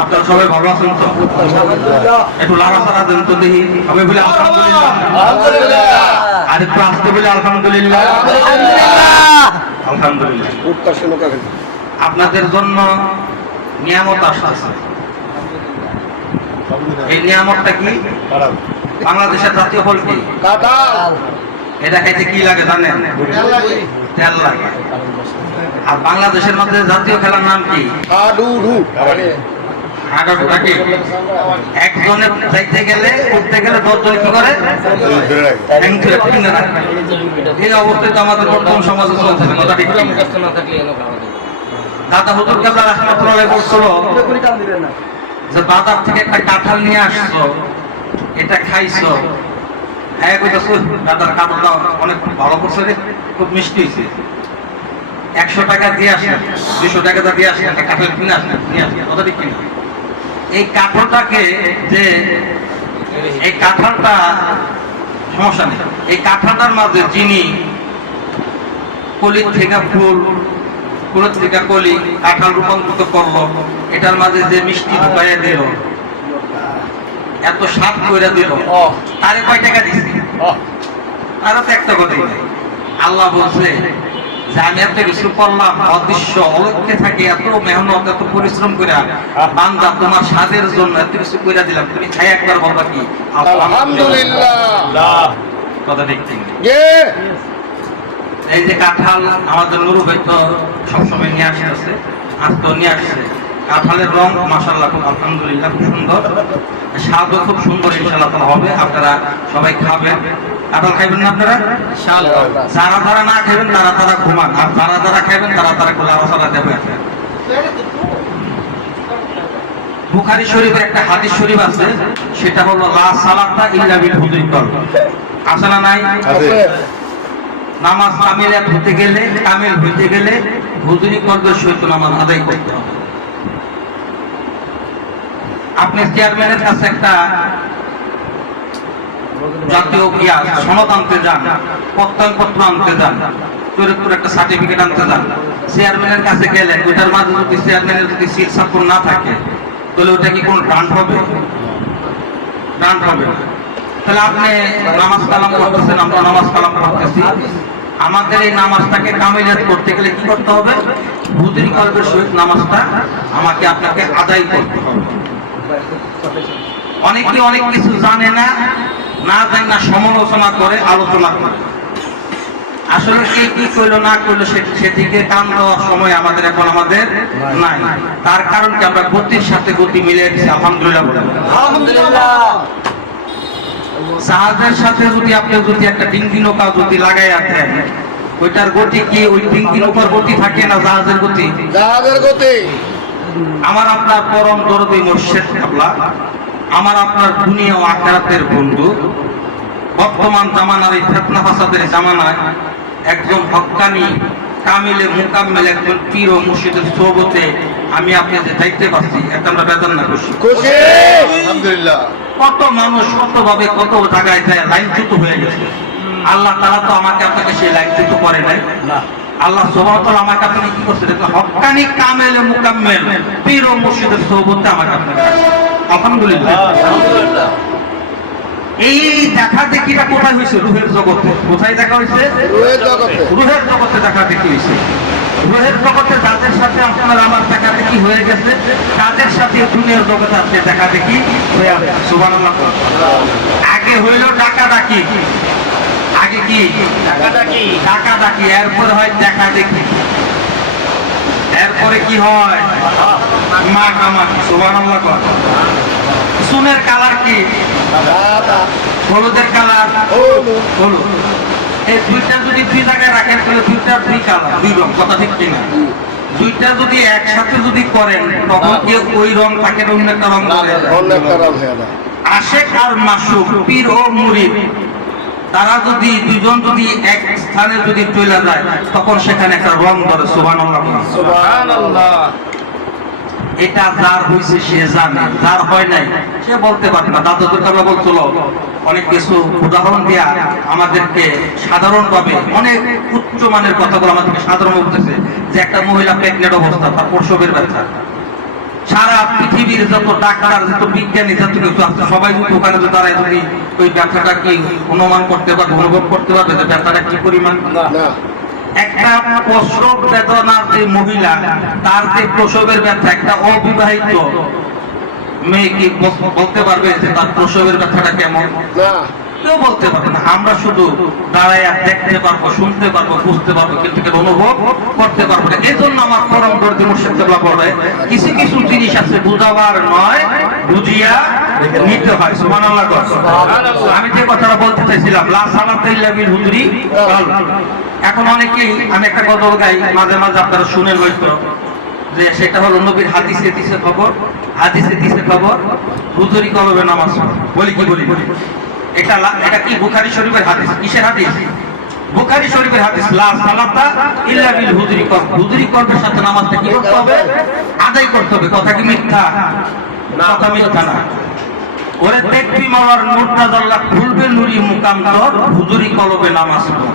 আপনারা সবাই ভালো আছেন তো? একটু লাড়াচাড়া দেন তো দেখি। আমি বলি আলহামদুলিল্লাহ। আর একটু আসতে বলি আলহামদুলিল্লাহ। আলহামদুলিল্লাহ। আপনাদের জন্য নিয়ামত আসতেছে এই নিয়ামতটা কি? বাংলাদেশের জাতীয় ফল কি এটা খাইতে কি লাগে জানেন? তেল লাগে। আর বাংলাদেশের মধ্যে জাতীয় খেলার নাম কি? হাডুডু নাকি একজনে গেলে গেলে দশজন কি করে। এই অবস্থায় তো আমাদের বর্তমান সমাজে চলছে? দাদা হুজুর বলছিল যে, বাজার থেকে একটা কাঁঠাল নিয়ে আসছো, এটা খাইছো। হ্যাঁ দাদার কাঁঠালটা অনেক ভালো করছে রে, খুব মিষ্টি হয়েছে একশো টাকা দিয়ে আসেন দুশো টাকা দিয়ে একটা কাঁঠাল কিনে আসেন নিয়ে আসেন কথা কিনা? এই কাঁঠালটাকে যে এই কাঁঠালটা সমস্যা নেই। এই কাঁঠালটার মাঝে যিনি কলি থেকে ফুল ফুলের থেকে কলি কাঁঠাল রূপান্তরিত করল। এটার মাঝে যে মিষ্টি ঢুকাইয়া দিল এত স্বাদ করে দিল। তারে কয় টাকা দিছি? তারা তো একটা কথাই। আল্লাহ বলছে যে আমি এত কিছু করলাম অদৃশ্য অলক্ষ্যে থাকে এত মেহনত এত পরিশ্রম করে বান্দা তোমার স্বাদের জন্য এত কিছু করে দিলাম তুমি খাই একবার বলবা কি? আলহামদুলিল্লাহ। কথা দেখছি এই যে কাঁঠাল আমাদের নুরু সবসময় নিয়ে আসতেছে আজ তো নিয়ে আসছে। কাঁঠালের রং মাসাল্লাহ খুব আলহামদুলিল্লাহ খুব সুন্দর। স্বাদও খুব সুন্দর ইনশাল্লাহ হবে। আপনারা সবাই খাবেন। খাইবেন না আপনারা? যারা যারা না খাবেন তারা তারা ঘুমান। আর যারা যারা খাবেন তারা তারা গোলা মশলা দেবে বুখারী শরীফের একটা হাদিস শরীফ আছে সেটা হলো লা সালাতা ইল্লা বিল কল। আছে না নাই? নামাজ কামিলাত হতে গেলে কামিল হইতে গেলে হুজুরি কর্মের সহিত নামাজ আদায় করতে হবে। আপনি চেয়ারম্যানের কাছে একটা জাতীয় ইয়া সনদ আনতে যান প্রত্যয়নপত্র আনতে যান চরিত্র একটা সার্টিফিকেট আনতে যান। চেয়ারম্যানের কাছে গেলেন ওইটার মাঝে যদি চেয়ারম্যানের যদি সিল সাপোর্ট না থাকে, তাহলে ওটা কি কোনো গ্রান্ট হবে? গ্রান্ট হবে। তাহলে আপনি নামাজ কালাম করতেছেন আমরা নামাজ কালাম করতেছি আমাদের এই নামাজটাকে কামিলাত করতে গেলে কি করতে হবে? হুজুরি কলবের সহিত নামাজটা আমাকে আপনাকে আদায় করতে হবে। অনেকে অনেক কিছু জানে না না জানে না সমালোচনা করে আলোচনা করে। আসলে কে কি করল না করল সেদিকে কান দেওয়ার সময় আমাদের এখন আমাদের নাই। তার কারণ কি আমরা গতির সাথে গতি মিলে দিচ্ছি আলহামদুলিল্লাহ বলে। জাহাজের সাথে যদি আপনি যদি একটা ডিঙ্গি নৌকা যদি লাগাই দেন ওইটার গতি কি? ওই ডিঙ্গি নৌকার গতি থাকে না জাহাজের গতি? জাহাজের গতি। আমার আপনার পরম দরদি মোর্শেদ কাবলা আমার আপনার দুনিয়া ও আখেরাতের বন্ধু বর্তমান জামানার এই ফেতনা ফাসাদের জামানায় একজন হক্কানি কামিলে মুকাম্মেল একজন পীর ও মুর্শিদের সোবতে আমি আপনাদের দায়িত্বে পাচ্ছি একটা আমরা বেতন না খুশি। খুশি? আলহামদুলিল্লাহ। কত মানুষ কত ভাবে কত জায়গায় যায় লাইনচ্যুত হয়ে গেছে। আল্লাহ তারা তো আমাকে আপনাকে সেই লাইনচ্যুত করে নাই। আল্লাহ সোহাতল আমাকে আপনাকে কি করছে দেখুন হকানি কামেল মুকাম্মেল পীর ও মুর্শিদের সোহবতে আমাকে আপনাকে রাখছে। আলহামদুলিল্লাহ। এই দেখা দেখিটা কোথায় হয়েছে? রুহের জগতে। কোথায় দেখা হয়েছে? রুহের জগতে। রুহের জগতে দেখা দেখি হয়েছে। রুহের জগতে যাদের সাথে আপনার আমার দেখা দেখি হয়ে গেছে তাদের সাথে দুনিয়ার জগতে আপনি দেখা দেখি হয়ে আছে। সুবহানাল্লাহ। আগে হইল ডাকা ডাকি আগে কি? টাকা ডাকি এরপরে হয় দেখা দেখি। এরপরে কি হয়? মা কালার কি? হলুদের কালার? হলুদ। এই দুইটা যদি দুই জায়গায় রাখেন তাহলে দুইটা দুই কালার দুই রং কথা ঠিক কিনা দুইটা যদি একসাথে যদি করেন তখন কি ওই রং থাকে অন্য একটা রং আশেক আর মাসুক পীর ও মুরিদ তারা যদি দুজন যদি এক স্থানে যদি চলে যায় তখন সেখানে একটা রং ধরে সুবান এটা যার হয়েছে সে জানে যার হয় নাই সে বলতে পারে না। দাদা দুর্গা বলছিল অনেক কিছু উদাহরণ দেয়া আমাদেরকে সাধারণভাবে অনেক উচ্চ মানের কথাগুলো আমাদেরকে সাধারণ বলতেছে যে একটা মহিলা প্রেগনেন্ট অবস্থা তার প্রসবের ব্যথা। সারা পৃথিবীর যত ডাক্তার যত বিজ্ঞানী যত কিছু আছে সবাই যদি ওখানে যদি দাঁড়ায় যদি ওই ব্যথাটা কি অনুমান করতে পারবে অনুভব করতে পারবে যে ব্যথাটা কি পরিমাণ? একটা প্রসব বেদনার যে মহিলা তার যে প্রসবের ব্যথা একটা অবিবাহিত মেয়ে কি বলতে পারবে যে তার প্রসবের ব্যথাটা কেমন? না। কেউ বলতে পারবে না। আমরা শুধু দাঁড়ায় দেখতে পারব শুনতে পারব বুঝতে পারব কিন্তু কেউ অনুভব করতে পারব না। এই জন্য আমার পরম বলে কিছু কিছু জিনিস আছে বুঝাবার নয় বুঝিয়া নিতে হয়। সুবহানাল্লাহ। আমি যে কথাটা বলতে চাইছিলাম লা সালাতা ইল্লা বিল হুজুরি এখন অনেকেই আমি একটা গজল গাই মাঝে মাঝে আপনারা শুনেন হয়তো যে সেটা হলো নবীর হাদিসে দিছে খবর হাদিসে দিছে খবর হুজুরি কলবে নামাজ বলি কি বলি বলি? এটা এটা কি বুখারী শরীফের হাদিস? কিসের হাদিস? বুখারী শরীফের হাদিস লা সালাতা ইল্লা বিল হুজুরি কর হুজুরি সাথে নামাজটা কি করতে হবে? আদায় করতে হবে। কথা কি মিথ্যা? কথা মিথ্যা না। ওরে দেখবি মাওলার খুলবে নুরি মুকান্তর হুজুরি কলবে নামাজ পড়ো।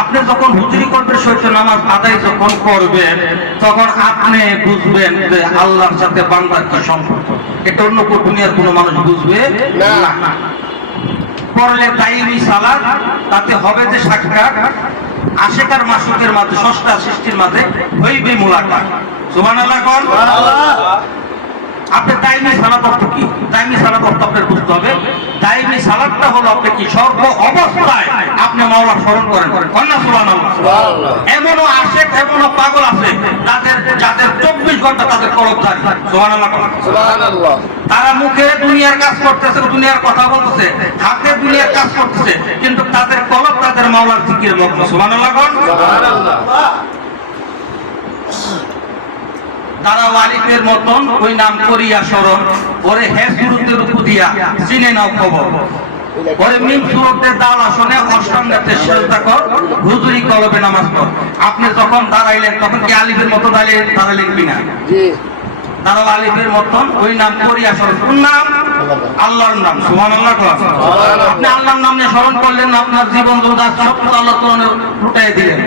আপনি যখন হুজুরি কলবের সহিত নামাজ আদায় যখন করবেন তখন আপনি বুঝবেন যে আল্লাহর সাথে বান্দার কি সম্পর্ক। এটা অন্য কোনো দুনিয়ার কোনো মানুষ বুঝবে না। পড়লে দাইমি সালাত তাতে হবে যে সাক্ষাৎ। আশেকার মাসুকের মাঝে ষষ্ঠা সৃষ্টির মাঝে হইবে মুলাকাত। সুবহানাল্লাহ কোন? আপনি দাইমি সালাত অর্থ কি? দাইমি সালাত অর্থ আপনার বুঝতে হবে। দাইমি সালাতটা হলো আপনি কি সর্ব অবস্থায় আপনি মাওলা স্মরণ করেন। কন্যা সুবহানাল্লাহ। এমনও আসে এমনও পাগল আছে তাদের যাদের চব্বিশ ঘণ্টা তাদের কলবধারী সুবহানাল্লাহ কোন? সুবহানাল্লাহ। তারা মুখে দুনিয়ার কাজ করতেছে দুনিয়ার কথা বলতেছে। মাওলার জিকির মগ্ন সুবহানাল্লাহ কোন। সুবহানাল্লাহ তারা ওয়ালিফের মতন ওই নাম করিয়া স্মরণ ওরে হে সুরতের দিয়া চিনে নাও খবর। ওরে মিম সুরতের দাল আসনে অষ্টাঙ্গাতে সেজদা কর হুজুরি কলবে নামাজ পড়। আপনি যখন দাঁড়াইলেন তখন কি আলিফের মতো দাঁড়িয়ে দাঁড়ালেন কিনা? জি। তারা আলিফের মতন ওই নাম করিয়া স্মরণ। কোন নাম? আল্লাহর নাম আপনি আল্লাহর নাম নিয়ে স্মরণ করলেন আপনার জীবন সব আল্লাহ কোরআনে লুটাই দিলেন।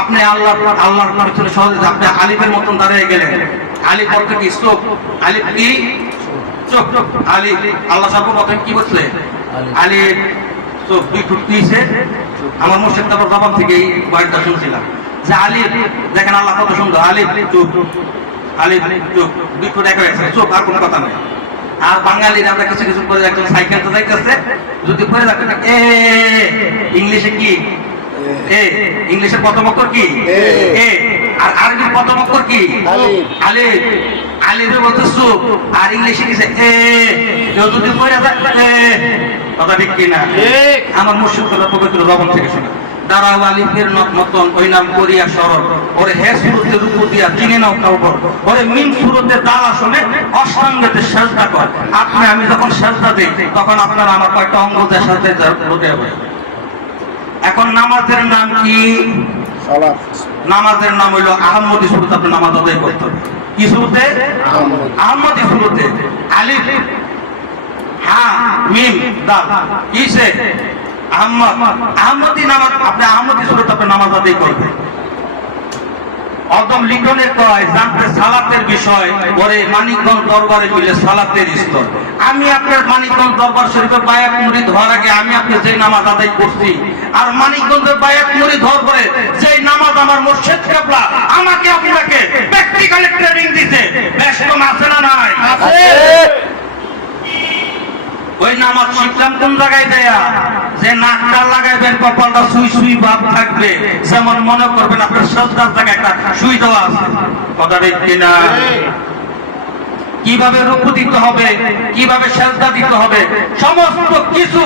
আপনি আল্লাহ আল্লাহর পিছনে সহজে আপনি আলিফের মতন দাঁড়িয়ে গেলেন। আলিফ কি? আলিফ কি? চোখ আলিফ আল্লাহ সর্বপ্রথম কি বলছিলেন আলিফ। চোখ দুই ফুট দিয়েছে আমার মুর্শিদ তারপর থেকে এই বাড়িটা শুনছিলাম। যে আলিফ দেখেন আল্লাহ কত সুন্দর। আলিফ চোখ আলিফ চোখ দুই ফুট এক হয়েছে। চোখ আর কোনো কথা নেই। আর বাঙালিরা আমরা কিছু কিছু করে একজন সাইকেল তো যাইতেছে। যদি পরে রাখতে এ ইংলিশে কি? এ। ইংলিশের প্রথম অক্ষর কি? এ। আর আরবির প্রথম অক্ষর কি? আলিফ। আলিফ। বলতে সুপ আর ইংলিশে কিসে এ। কেউ যদি পড়ে যায় এ। কথা ঠিক কি না ঠিক। আমার মুর্শিদ কথা পবিত্র লবণ থেকে শোনা। দাঁড়াও আলিফের মতন ওই নাম করিয়া সরল। ওরে হে সুরতের রূপ দিয়া চিনে নাও খবর ওরে মিম সুরতের দাল আসনে অষ্টাঙ্গতে সেজদা কর। আপনি আমি যখন সেজদা দিই তখন আপনার আমার কয়েকটা অঙ্গ দেশ সাথে হতে হবে। এখন নামাজের নাম কি? নামাজের নাম হইল আহমদি শুরুতে আপনি নামাজ আদায় করতে হবে। কি শুরুতে আহমদি। আহমদি শুরুতে আলিফ হা মিম দাল। কিসে আহমদ আহমদি নামাজ আপনি আহমদি শুরুতে আপনি নামাজ আদায় করবেন। অদম লিখনে কয় জানতে সালাতের বিষয় পরে মানিকগঞ্জ দরবারে মিলে সালাতের স্তর। আমি আপনার মানিকগঞ্জ দরবার শরীফে বায়াত মুড়ি ধোয়ার আগে আমি আপনি যে নামাজ আদায় করছি আর মানিকগঞ্জের বায়াত মুড়ি পরে যে নামাজ আমার মুর্শিদ কেবলা আমাকে আপনাকে প্র্যাকটিক্যালি ট্রেনিং দিতে ব্যস্ত আছে না নাই? ওই নামাজ শিখলাম কোন জায়গায় দেয়া? যে নাকটা লাগাইবেন, কপালটা সুই সুই ভাব থাকবে। যেমন মনে করবেন আপনার সজ্জার জায়গায় একটা সুই দেওয়া আছে। কথা ঠিক কিনা? কীভাবে রূপ দিতে হবে? কীভাবে সেজদা দিতে হবে? সমস্ত কিছু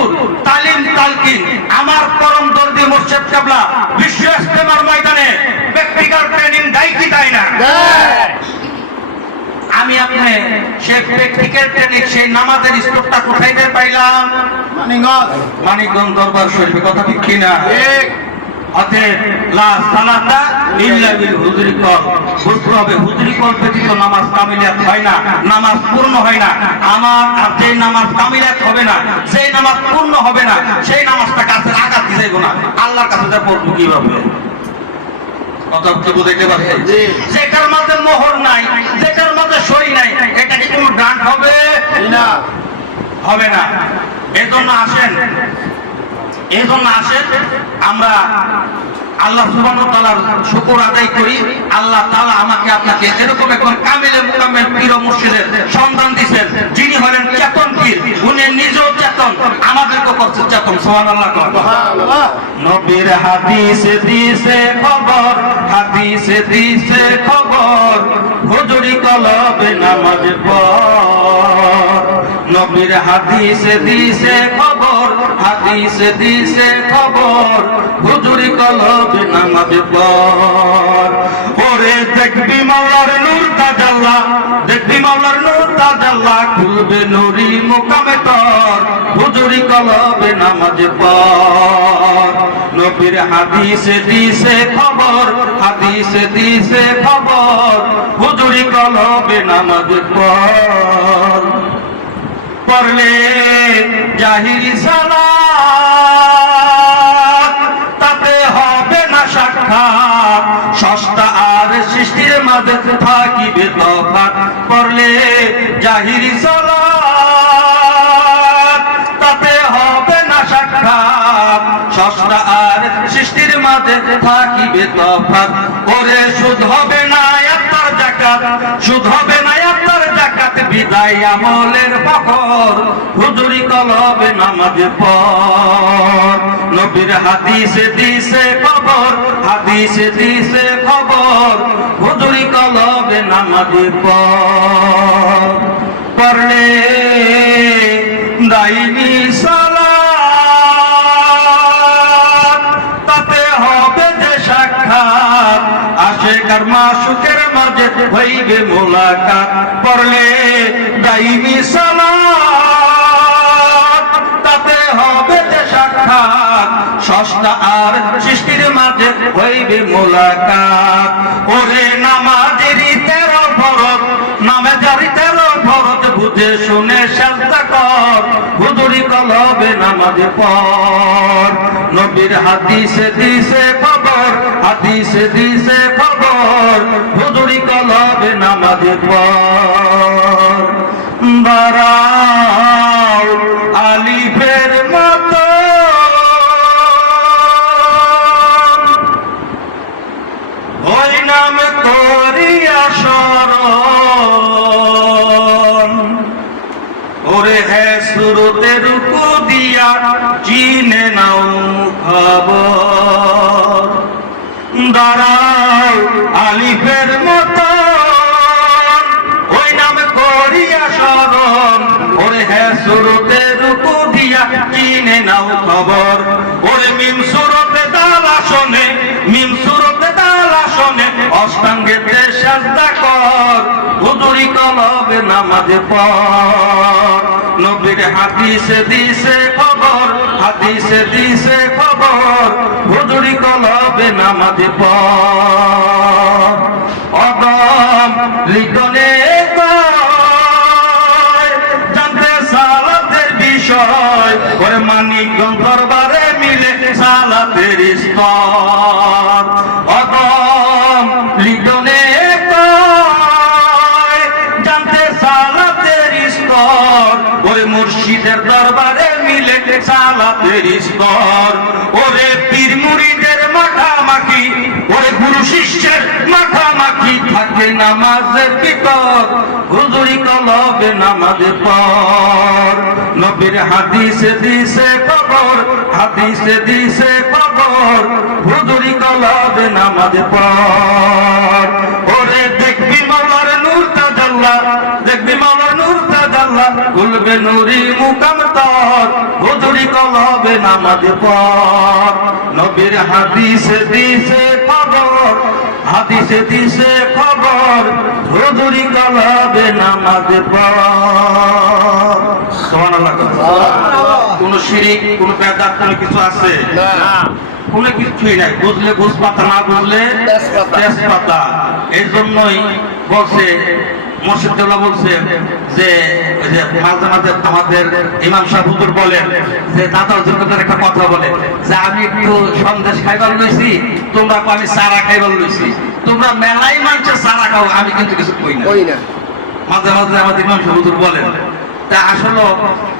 তালিম, তালকিন আমার পরম দর্দি মুর্শেদ কাবলা, বিশ্ব ইস্তেমার ময়দানে প্র্যাকটিক্যাল ট্রেনিং দেয় কি তাই না। আমি আপনি সেই প্র্যাকটিক্যাল ট্রেনিং সেই নামাজের স্তরটা কোথায় দিয়ে পাইলাম? মানিকগঞ্জ। মানিকগঞ্জ দরবার শরীফে কথা ঠিক কিনা? ঠিক। অতএব লা সালাতা ইল্লা বিল হুজুরি কল। বুঝতে হবে হুজুরি কল ব্যতীত নামাজ হয় না নামাজ পূর্ণ হয় না। আমার আর যে নামাজ হবে না সেই নামাজ পূর্ণ হবে না সেই নামাজটা কাছে আঘাত দিয়ে যাইব না। আল্লাহর কাছে যা পড়ব কীভাবে কথা যেটার মধ্যে মোহর নাই যেটার মধ্যে সই নাই এটা কি কোনো গ্রান্ট হবে? না। হবে না। এজন্য আসেন। এজন্য আসেন আমরা আল্লাহ ওয়া তাআলার আদায় করি। আল্লাহ তাআলা আমাকে আপনাকে এরকম একজন কামিলে মুকাম্মেল পীর মুর্শিদের সন্তান দিবেন যিনি হলেন চেতন পীর। উনি নিজেও চেতন আমাদেরকে করছে চেতন। কর সুবহানাল্লাহ নবীর হাদিস দিছে খবর, হাদিস দিছে খবর। হুজুরি কলবে নামাজ পড় নবীর হাদিস দিছে খবর। হাদিস দিছে খবর, হুজুরি কলবে নামাজ পড়। ওরে দেখবি মাওলার নূর তাজাল্লা, দেখবি মাওলার নূর তাজাল্লা, খুলবে নুরি মুকামে তোর, হুজুরি কলবে নামাজ পড়। নবীর হাদিসে দিছে খবর, হাদিসে দিছে খবর, হুজুরি কলবে নামাজ পড়। পড়লে জাহিরি সালাত তাতে হবে না সাক্ষাৎ। সস্তা আর সৃষ্টির মাঝে থাকিবে তফাৎ। করলে জাহিরি সালাত তাতে হবে না সাক্ষাৎ। সস্তা আর সৃষ্টির মাঝে থাকিবে তফাৎ। ওরে সুদ হবে না আপনার জাকাত। সুদ হবে না বিদায় আমলের হুজুরি নামাজে পর। নবীর হাদিসে দিছে খবর, হাদিসে দিছে খবর, হুজুরি নামাজে পর। পড়লে দাইনি সালাত, তাতে হবে যে সাক্ষাৎ। আশেকার মাসুকের মাঝে হইবে মোলাকাত, পড়লে দাইনি সালাত। তাতে হবে যে সাক্ষাৎ, সস্তা আর সৃষ্টির মাঝে হইবে মোলাকাত। ওরে নামাজেরই তেরো ফরত নামে জারি তেরো ফরত বুঝে শুনে সাজদা কর, হুজুরি কলবে নামাজে পর। নবীর হাদিসে দিছে খবর, হাদিসে দিছে খবর বারাও আলিফের মতো। ওই করিয়া স্মরণ ওরে রুকু দিয়া চিনে নাও খবর। দাঁড়াও আলিফের মতো। খবর। ওরে মিম সুরতে দালা শোনে মিম সুরতে দালা শোনে অষ্টাঙ্গেতে সাজদা কর, হুজুরি কলবে নামাজে পর নবীর হাদিসে দিছে খবর, হাদিসে দিছে খবর, হুজুরি কলবে নামাজে পর অদম লিখনে ওরে পীর মুড়িদের মাখামাখি, ওরে গুরু মাখামাখি, থাকে নামাজের ভিতর হুজুরি কলবে নামাজের পর। নবীর হাদিসে দিছে খবর, হাদিসে দিছে খবর, হুজুরি কলবে নামাজের পর। ওরে দেখবি মাওলার নূর তাজাল্লা দেখবি মাওলার নূর তাজাল্লা খুলবে নুরি মুকাম তর। কলবে নামাজ পর নবীর হাদিসে দিছে খবর হাদিসে দিছে খবর হুজুরি কলাবে নামাজ সুবহানাল্লাহ কোন শিরিক কোন বেদাত কোন কিছু আছে? না। কোনো কিছুই নাই। বুঝলে বুঝ পাতা না বুঝলে তেজপাতা। তেজপাতা। এই জন্যই বলছে মুর্শিদুল্লাহ বলছে যে ওই যে মাঝে মাঝে আমাদের ইমাম সাহেব হুজুর বলেন যে দাদা হুজুরের একটা কথা বলে যে আমি একটু সন্দেশ খাইবার লইছি তোমরা আমি সারা খাইবার লইছি তোমরা মেলাই মানুষের সারা খাও আমি কিন্তু কিছু কই না। কই না। মাঝে মাঝে আমাদের ইমাম সাহেব হুজুর বলেন তা আসলে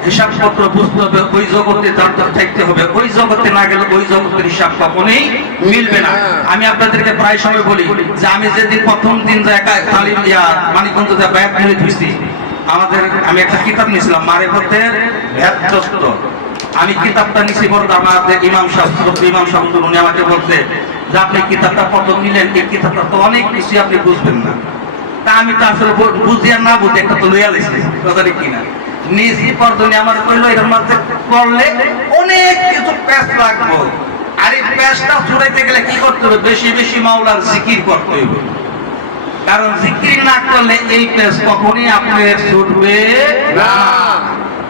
হিসাবপত্র বুঝতে হবে, ওই জগতে থাকতে হবে। ওই জগতে না গেলে ওই জগতের হিসাব কখনোই মিলবে না। আমি আপনাদেরকে প্রায় সময় বলি যে আমি যেদিন প্রথম দিন একা খালি ইয়া মানিকগঞ্জ ব্যাগ ধরে ধুইছি, আমাদের, আমি একটা কিতাব নিয়েছিলাম মারে পথের ভেদগ্রস্ত আমি কিতাবটা নিছি বলতে আমাদের ইমাম সাহেব ইমাম সাহেব উনি আমাকে বলতে যে আপনি কিতাবটা কত নিলেন, এই কিতাবটা তো অনেক কিছু আপনি বুঝবেন না। তা আমি তো আসলে না বুঝি একটা তো লইয়া লাইছি কথা ঠিক কিনা নিজে পর্দনে আমার কইলো এটার মধ্যে করলে অনেক কিছু প্যাস লাগবো। আর এই প্যাসটা গেলে কি করতে হবে? বেশি বেশি মাওলার জিকির করতে হবে কারণ জিকির না করলে এই প্যাস কখনই আপনার ছুটবে না।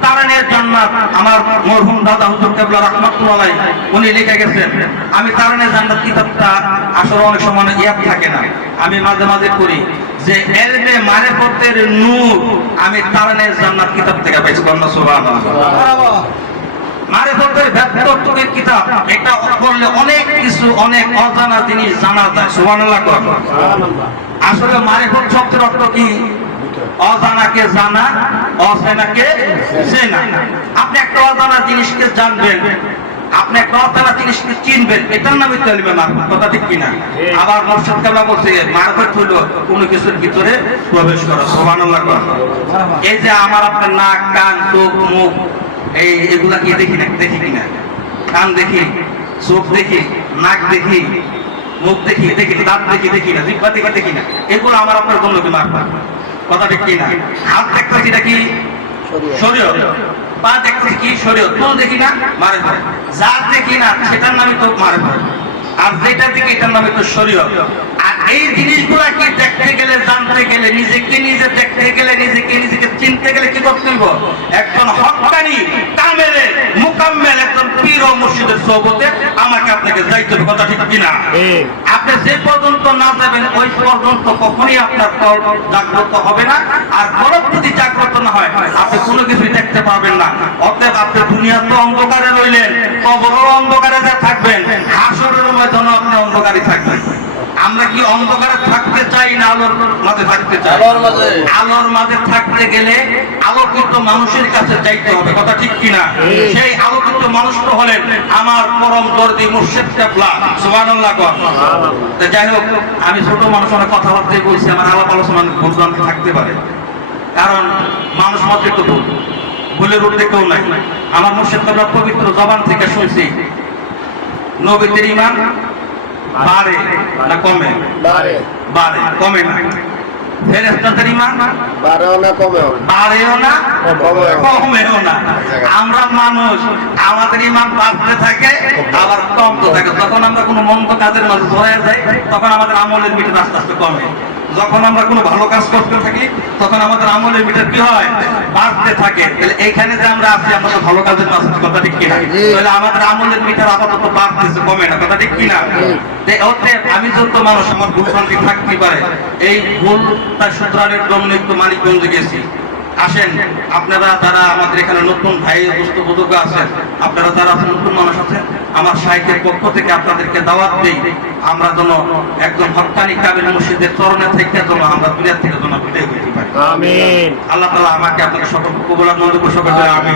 তারানের জান্নাত আমার মরহুম দাদা হুজুর কেবলা রহমাতুল্লাহ উনি লিখে গেছেন আমি তারানের জান্নাত কিতাবটা আসলে অনেক সময় ইয়াদ থাকে না। আমি মাঝে মাঝে করি যে এলমে মারেফতের নূর আমি তারানের জান্নাত কিতাব থেকে পাইছি কন্যা সুবহানাল্লাহ। মারেফতের কিতাব? এটা পড়লে অনেক কিছু, অনেক অজানা জিনিস জানা যায়, সুবহানাল্লাহ কর। আসলে মারেফত শব্দের অর্থ কি? অজানাকে জানা, অচেনাকে চেনা। আপনি একটা অজানা জিনিসকে জানবেন আপনি অজানা জিনিসকে চিনবেন? এটার নামে চলবে মারফত কথা ঠিক কিনা? আবার মোর্শেদ কালা বলছে মারফত হইল কোনো কিছুর ভিতরে প্রবেশ করা। সুবহানাল্লাহ এই যে আমার আপনার নাক কান চোখ মুখ এই এগুলা কি দেখি না? দেখি কিনা? কান দেখি চোখ দেখি নাক দেখি মুখ দেখি দেখি দাঁত দেখি দেখি না জিব্বা দেখি দেখি না। এগুলো আমার আপনার জন্য কি মারফত কথা ঠিক কিনা? হাত দেখতেছি এটা কি? শরীয় পা দেখতে কি শরীয় তো দেখি না, মারে ফেলে যা দেখি না, সেটার নামই তো মারে ফেলে আর যেটা দেখি, এটার নামে তো শরীয় আর এই জিনিসগুলা কি দেখতে গেলে, জানতে গেলে, নিজেকে নিজে দেখতে গেলে, নিজেকে নিজেকে চিনতে গেলে কি করতে হইব? একজন হকানি কামেলে মুকাম্মেল একজন পীর ও মুর্শিদের সোহবতে আমাকে আপনাকে যাইতে হবে কথা ঠিক কিনা? আপনি যে পর্যন্ত না যাবেন ওই পর্যন্ত কখনই আপনার কল জাগ্রত হবে না আর কলব যদি জাগ্রত না হয় আপনি কোনো কিছুই দেখতে পারবেন না। অতএব আপনি দুনিয়া তো অন্ধকারে রইলেন কবরও অন্ধকারে যা থাকবেন হাসরের ময়দানও আপনি অন্ধকারে থাকবেন। আমরা কি অন্ধকারে থাকতে চাই না আলোর মাঝে থাকতে চাই? আলোর মাঝে। আলোর মাঝে থাকতে গেলে আলোকিত মানুষের কাছে যাইতে হবে কথা ঠিক কিনা? সেই আলোকিত মানুষ তো হলেন আমার পরম দর্দি মুর্শিদ কেবলা সুবহানাল্লাহ কর। তো যাই হোক আমি ছোট মানুষ অনেক কথাবার্তাই বলছি আমার আলাপ আলোচনা ভুলভ্রান্তি থাকতে পারে। কারণ মানুষ মাত্রই তো ভুল ভুলের উঠতে কেউ নাই। আমার মুর্শিদ কেবলা পবিত্র জবান থেকে শুনছি নবীদের ইমান বাড়ে না কমে? বারে। বাড়ে কমে না। ফেরেস্তাদের ইমান বারেও না কমেও বাড়েও না কমেও না। আমরা মানুষ আমাদের ইমান বাড়তে থাকে আবার কমতে থাকে। যখন আমরা কোনো মন্দ কাজের মাঝে ধরে যাই তখন আমাদের আমলের মিটে আস্তে আস্তে কমে। যখন আমরা কোনো ভালো কাজ করতে থাকি তখন আমাদের আমলের মিটার কি হয়? বাড়তে থাকে। তাহলে এইখানে যে আমরা আছি আমরা তো ভালো কাজের আছি, কথা ঠিক কিনা? তাহলে আমাদের আমলের মিটার আপাতত বাড়তেছে কমে না কথা ঠিক কিনা? আমি যত মানুষ আমার ভুল শান্তি থাকতে পারে এই ভুলটা শুধরানোর জন্য একটু মানিকগঞ্জে গেছি। আসেন আপনারা যারা আমাদের এখানে নতুন ভাই বস্তুবোধক আছেন আপনারা তারা নতুন মানুষ আছেন আমার সাহিত্যের পক্ষ থেকে আপনাদেরকে দাওয়াত দিই। আমরা যেন একজন হকানি কাবিল মুর্শিদের চরণে থেকে যেন আমরা দুনিয়া থেকে যেন বিদায় হইতে পারি। আল্লাহ তালা আমাকে আপনাকে সকল কবুলা মন্দির সকল আমি